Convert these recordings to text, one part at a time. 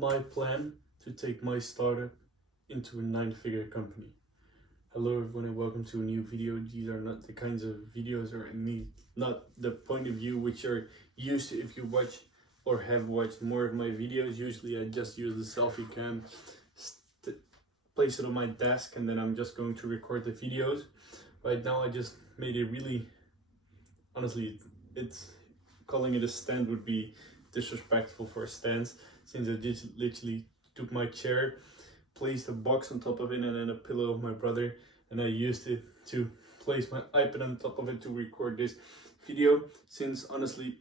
my plan to take my startup into a 9-figure company. Hello everyone and welcome to a new video. These are not the kinds of videos or not the point of view which you're used to if you watch or have watched more of my videos. Usually I just use the selfie cam, place it on my desk, and then I'm just going to record the videos. Right now I just made a really, honestly, it's calling it a stand would be disrespectful for a stand, since I just literally took my chair, placed a box on top of it and then a pillow of my brother, and I used it to place my iPad on top of it to record this video. Since honestly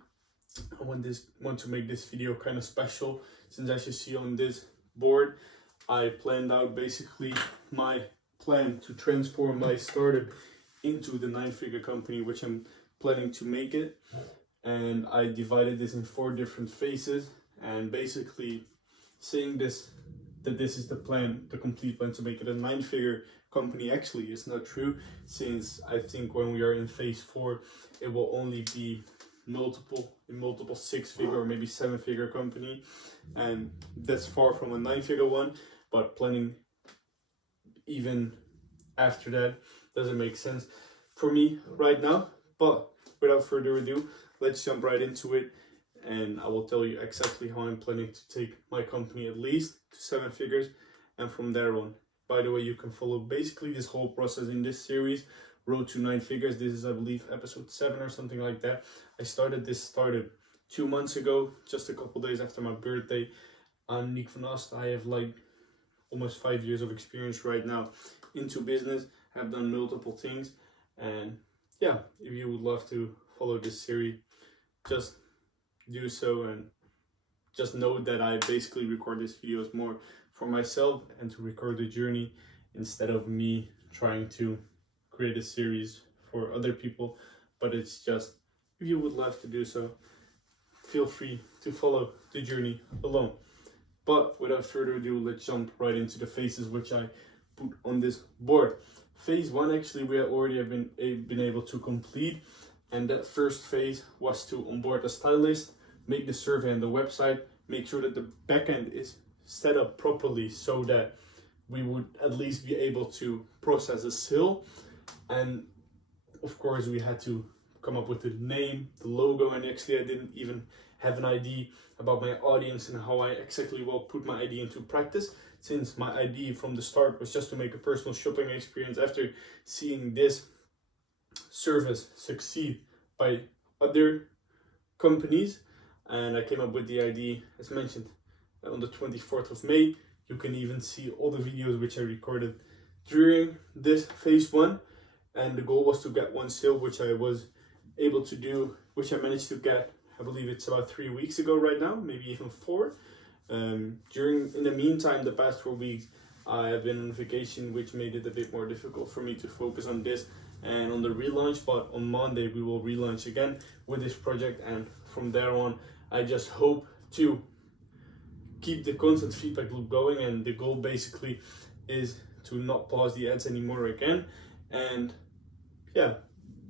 I want to make this video kind of special, since as you see on this board I planned out basically my plan to transform my startup into the 9-figure company which I'm planning to make it. And I divided this in 4 different phases, and basically saying that this is the plan, the complete plan to make it a 9-figure company actually is not true, since I think when we are in phase 4 it will only be multiple 6-figure or maybe 7-figure company, and that's far from a 9-figure one. But planning even after that doesn't make sense for me right now. But without further ado, let's jump right into it, and I will tell you exactly how I'm planning to take my company at least to 7 figures and from there on. By the way, you can follow basically this whole process in this series, Road to 9 Figures. This is, I believe, episode 7 or something like that. I started this startup 2 months ago, just a couple days after my birthday. I'm Nick van Ast. I have like almost 5 years of experience right now into business. I've done multiple things, and yeah, if you would love to follow this series, just do so, and just know that I basically record these videos more for myself and to record the journey instead of me trying to create a series for other people. But it's just, if you would love to do so, feel free to follow the journey alone. But without further ado, let's jump right into the phases which I put on this board. Phase 1 actually we already have been able to complete, and that first phase was to onboard a stylist, make the survey and the website, make sure that the backend is set up properly so that we would at least be able to process a sale. And of course we had to come up with the name, the logo, and actually I didn't even have an idea about my audience and how I exactly will put my idea into practice, since my idea from the start was just to make a personal shopping experience after seeing this service succeed by other companies. And I came up with the idea, as mentioned, on the 24th of May. You can even see all the videos which I recorded during this phase 1, and the goal was to get 1 sale, which I was able to do, which I managed to get, I believe it's about 3 weeks ago right now, maybe even 4. In the meantime, the past 4 weeks I have been on vacation, which made it a bit more difficult for me to focus on this and on the relaunch. But on Monday we will relaunch again with this project, and from there on I just hope to keep the constant feedback loop going, and the goal basically is to not pause the ads anymore again. And yeah,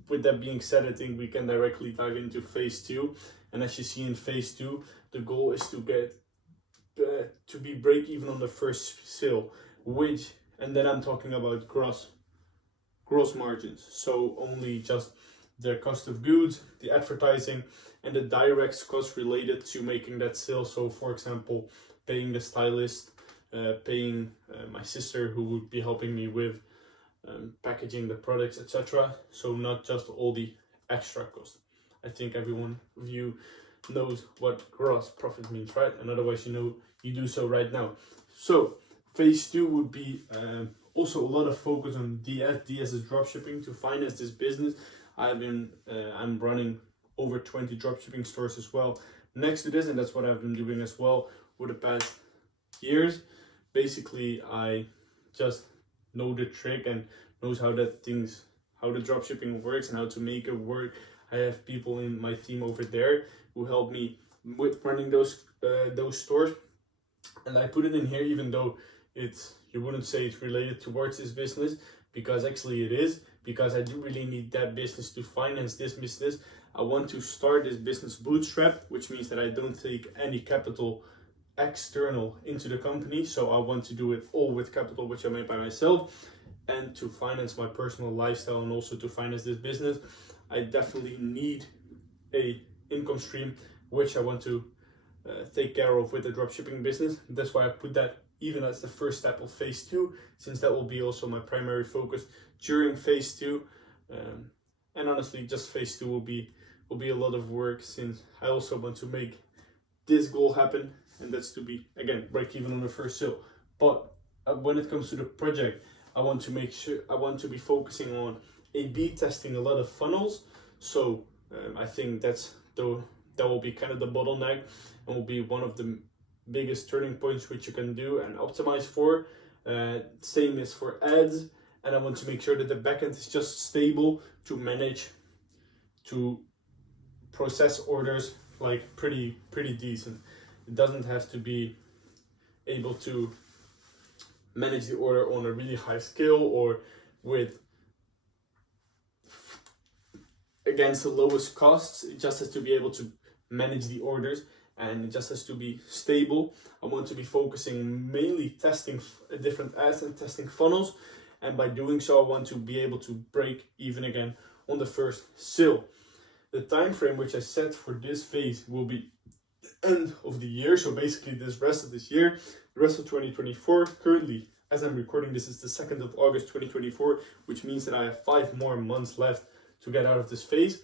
with that being said, I think we can directly dive into phase 2. And as you see in phase 2, the goal is to get to be break even on the first sale, and then I'm talking about gross margins, so only just the cost of goods, the advertising, and the direct costs related to making that sale. So for example, paying the stylist, paying my sister who would be helping me with packaging the products, etc. So not just all the extra costs. I think everyone of you knows what gross profit means, right? And otherwise you do so right now. So phase 2 would be also a lot of focus on DS is dropshipping to finance this business. I'm running over 20 dropshipping stores as well next to this, and that's what I've been doing as well for the past years. Basically I just know the trick and knows how the dropshipping works and how to make it work. I have people in my team over there who help me with running those stores, and I put it in here even though you wouldn't say it's related towards this business, because actually it is, because I do really need that business to finance this business. I want to start this business bootstrap, which means that I don't take any capital external into the company, so I want to do it all with capital which I made by myself, and to finance my personal lifestyle and also to finance this business, I definitely need a income stream which I want to take care of with the dropshipping business. That's why I put that even as the first step of phase 2, since that will be also my primary focus during phase 2. And honestly, just phase 2 will be a lot of work, since I also want to make this goal happen, and that's to be, again, break even on the first sale. But when it comes to the project, I want to be focusing on A/B testing a lot of funnels. So I think that will be kind of the bottleneck, and will be one of the biggest turning points which you can do and optimize for. Same as for ads, and I want to make sure that the backend is just stable to manage, to process orders like pretty decent. It doesn't have to be able to manage the order on a really high scale or with against the lowest costs. It just has to be able to manage the orders, and it just has to be stable. I want to be focusing mainly testing different ads and testing funnels, and by doing so I want to be able to break even again on the first sale. The time frame which I set for this phase will be end of the year, so basically this rest of this year, the rest of 2024. Currently, as I'm recording this, is the 2nd of August 2024, which means that I have 5 more months left to get out of this phase.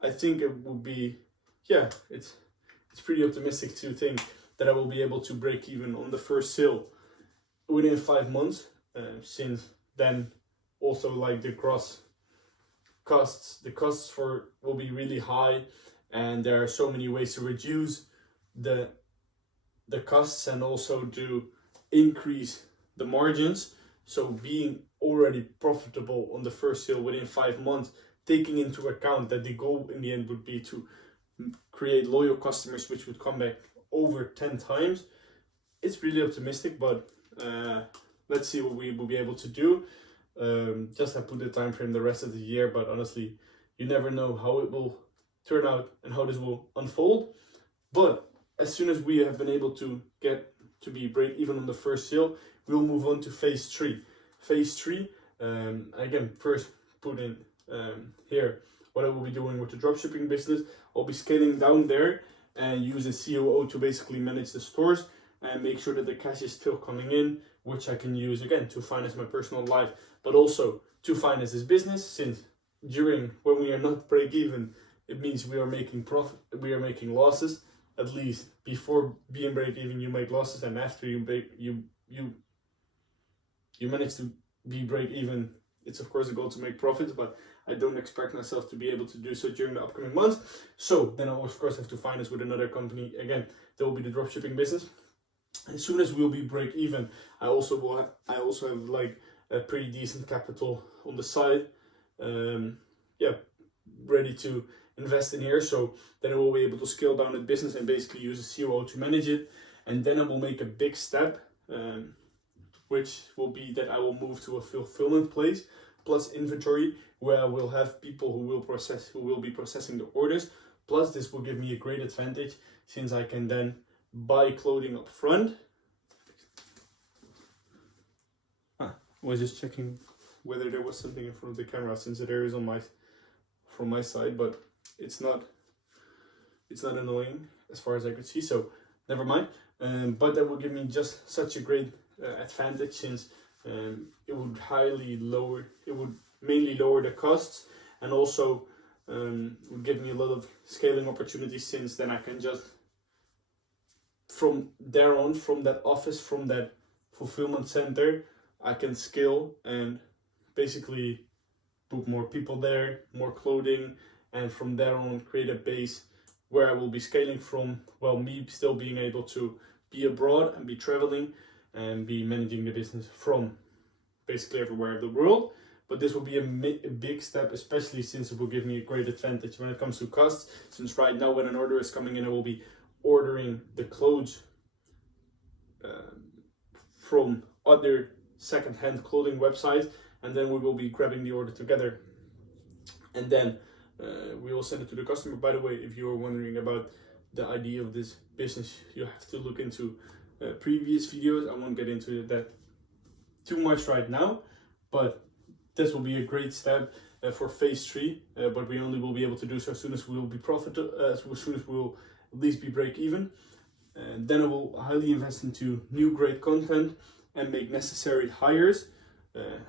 I think it will be, yeah, it's pretty optimistic to think that I will be able to break even on the first sale within 5 months, since then also like the costs for will be really high, and there are so many ways to reduce the costs and also to increase the margins. So being already profitable on the first sale within 5 months, taking into account that the goal in the end would be to create loyal customers which would come back over 10 times. It's really optimistic, but let's see what we will be able to do. Just I put the time frame the rest of the year, but honestly, you never know how it will turn out and how this will unfold. But as soon as we have been able to get to be break even on the first sale, we'll move on to phase 3. Phase 3, again, first put in here what I will be doing with the dropshipping business. I'll be scaling down there and use a COO to basically manage the stores and make sure that the cash is still coming in, which I can use again to finance my personal life, but also to finance this business, since when we are not break even, it means we are making profit, we are making losses. At least before being break even, you make losses, and after you manage to be break even, it's of course a goal to make profits, but I don't expect myself to be able to do so during the upcoming months. So then I will of course have to finance with another company. Again, there will be the dropshipping business. As soon as we'll be break even, I also have like a pretty decent capital on the side, ready to invest in here. So then I will be able to scale down the business and basically use a COO to manage it. And then I will make a big step, which will be that I will move to a fulfillment place plus inventory, where I will have people who will be processing the orders. Plus this will give me a great advantage, since I can then buy clothing up front. I was just checking whether there was something in front of the camera, since there is from my side, but it's not annoying as far as I could see, so never mind. But that will give me just such a great advantage, since it would mainly lower the costs, and also would give me a lot of scaling opportunities, since then I can just from there on, from that office, from that fulfillment center, I can scale and basically put more people there, more clothing, and from there on create a base where I will be scaling from, well, me still being able to be abroad and be traveling and be managing the business from basically everywhere in the world. But this will be a big step, especially since it will give me a great advantage when it comes to costs, since right now when an order is coming in, I will be ordering the clothes from other second-hand clothing websites, and then we will be grabbing the order together, and then we will send it to the customer. By the way, if you are wondering about the idea of this business, you have to look into previous videos. I won't get into that too much right now, but this will be a great step for phase 3, but we only will be able to do so as soon as we will be profitable, as soon as we will at least be break even. And then I will highly invest into new great content and make necessary hires,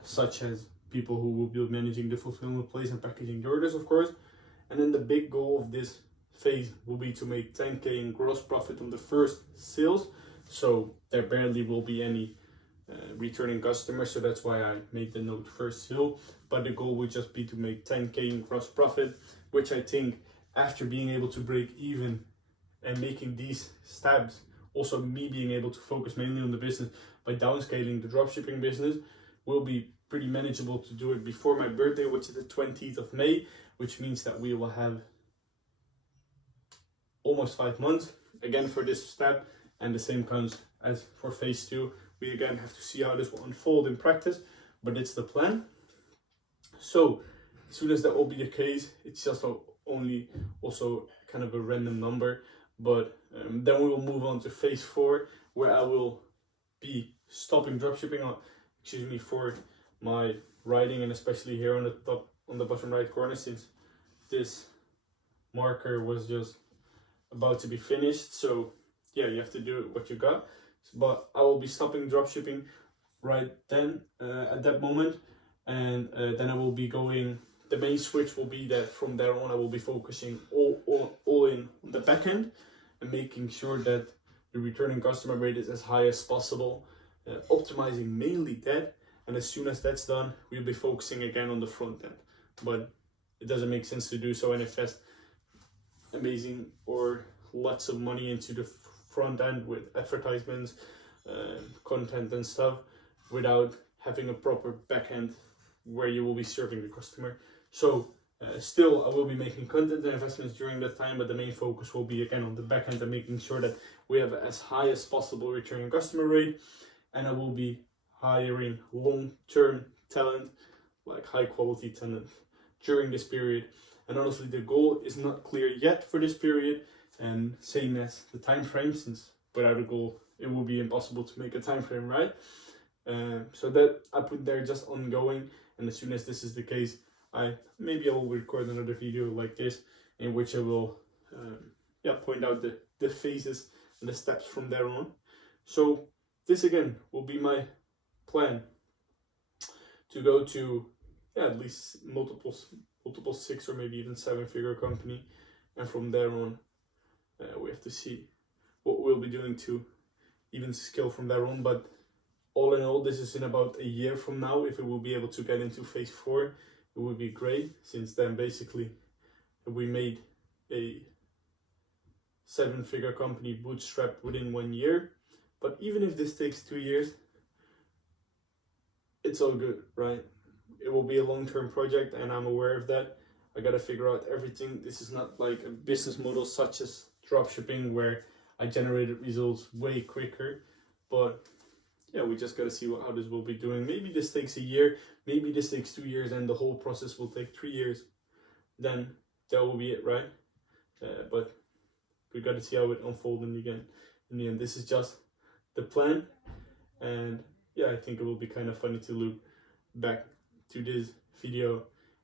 such as people who will be managing the fulfillment place and packaging the orders, of course. And then the big goal of this phase will be to make 10K in gross profit on the first sales. So there barely will be any returning customers, so that's why I made the note first sale. But the goal would just be to make 10K in gross profit, which I think after being able to break even and making these steps, also me being able to focus mainly on the business by downscaling the dropshipping business, will be pretty manageable to do it before my birthday, which is the 20th of May, which means that we will have almost 5 months again for this step. And the same comes as for phase 2. We again have to see how this will unfold in practice, but it's the plan. So as soon as that will be the case, it's just only also kind of a random number. But then we will move on to phase 4, where I will be stopping dropshipping for my writing, and especially here on the top, on the bottom right corner, since this marker was just about to be finished. So yeah, you have to do what you got. But I will be stopping dropshipping right then at that moment, and then I will be going. The main switch will be that from there on I will be focusing all in on the back end and making sure that the returning customer rate is as high as possible, optimizing mainly that. And as soon as that's done, we'll be focusing again on the front end. But it doesn't make sense to do so and invest amazing or lots of money into the front end with advertisements, content and stuff, without having a proper back end where you will be serving the customer. So still I will be making content and investments during that time, but the main focus will be again on the back end and making sure that we have as high as possible returning customer rate. And I will be hiring long-term talent, like high quality talent during this period. And honestly, the goal is not clear yet for this period, and same as the time frame, since without a goal it will be impossible to make a time frame, right? So that I put there just ongoing, and as soon as this is the case, I will record another video like this in which I will point out the phases and the steps from there on. So this again will be my plan to go to at least multiple 6 or maybe even 7-figure company, and from there on we have to see what we'll be doing to even scale from there on. But all in all, this is in about a year from now. If it will be able to get into phase 4, it would be great, since then basically we made a 7-figure company bootstrapped within 1 year. But even if this takes 2 years, it's all good, right? It will be a long-term project, and I'm aware of that. I gotta figure out everything. This is not like a business model such as dropshipping where I generated results way quicker. But yeah, we just gotta see how this will be doing. Maybe this takes a year, maybe this takes 2 years, and the whole process will take 3 years. Then that will be it, right? But we gotta see how it unfolds in the end. This is just the plan, and yeah, I think it will be kind of funny to look back to this video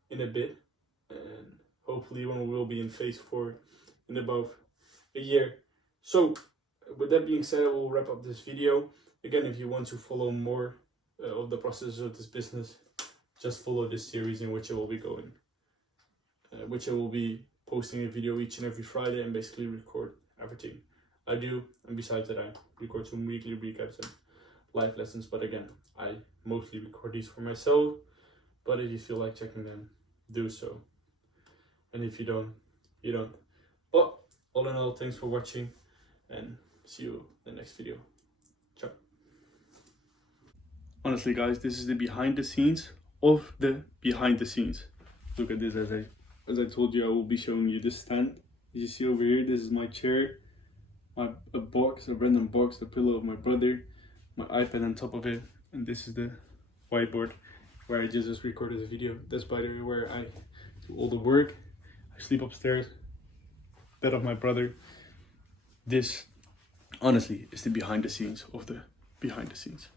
in a bit, and hopefully when we will be in phase 4 in about a year. So with that being said, I will wrap up this video. Again, if you want to follow more of the process of this business, just follow this series in which I will be going, which I will be posting a video each and every Friday and basically record everything I do. And besides that, I record some weekly recaps and live lessons. But again, I mostly record these for myself. But if you feel like checking them, do so. And if you don't, you don't. But all in all, thanks for watching, and see you in the next video. Ciao. Honestly, guys, this is the behind the scenes of the behind the scenes. Look at this. As I told you, I will be showing you this stand. As you see over here, this is my chair, a random box, the pillow of my brother, my iPad on top of it, and this is the whiteboard where I just recorded the video. That's, by the way, where I do all the work. I sleep upstairs, bed of my brother, This honestly is the behind the scenes of the behind the scenes.